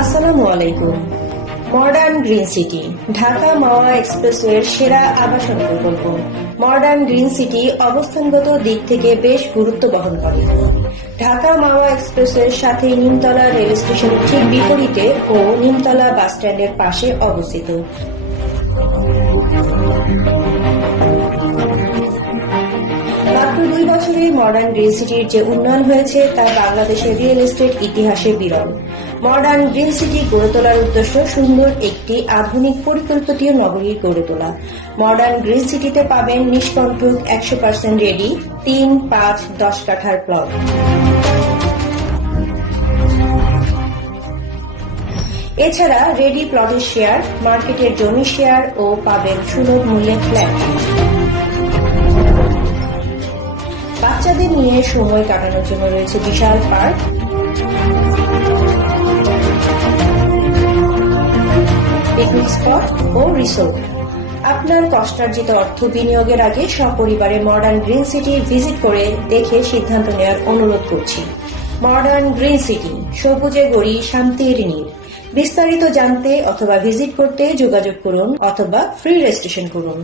আসসালামু আলাইকুম। Modern green city Dhaka মাওয়া এক্সপ্রেসওয়ের সেরা আবাসন প্রকল্প। মডার্ন গ্রিন সিটি অবস্থানগত দিক থেকে বেশ গুরুত্ব বহন করে। ঢাকা মাওয়া এক্সপ্রেসওয়ের সাথে নিমতলা রেল স্টেশনের ঠিক বিপরীতে ও নিমতলা বাসস্ট্যান্ডের পাশে অবস্থিত। মাত্র 2 বছরে মডার্ন গ্রিন সিটির যে উন্নয়ন হয়েছে তা বাংলাদেশের রিয়েল এস্টেট ইতিহাসে বিরল। মডার্ন গ্রিন সিটি গড়ে তোলার উদ্দেশ্য সুন্দর একটি আধুনিক পরিকল্পিত নগরী গড়ে তোলা। মডার্ন গ্রিন সিটিতে পাবেন নিষ্কণ্টক 100% রেডি 3, 5, 10 কাঠার প্লট। এছাড়া রেডি প্লটের শেয়ার, মার্কেটের জমি শেয়ার ও পাবেন সুলভ মূল্যে ফ্ল্যাট। বাচ্চাদের নিয়ে সময় কাটানোর জন্য রয়েছে বিশাল পার্ক, পিকনিক স্পট ও রিসোর্ট। আপনার কষ্টার্জিত অর্থ বিনিয়োগের আগে সপরিবারে মডার্ন গ্রিন সিটি ভিজিট করে দেখে সিদ্ধান্ত নেওয়ার অনুরোধ করছি। মডার্ন গ্রিন সিটি, সবুজে গড়ি শান্তির নীড়। বিস্তারিত জানতে অথবা ভিজিট করতে যোগাযোগ করুন অথবা ফ্রি রেজিস্ট্রেশন করুন।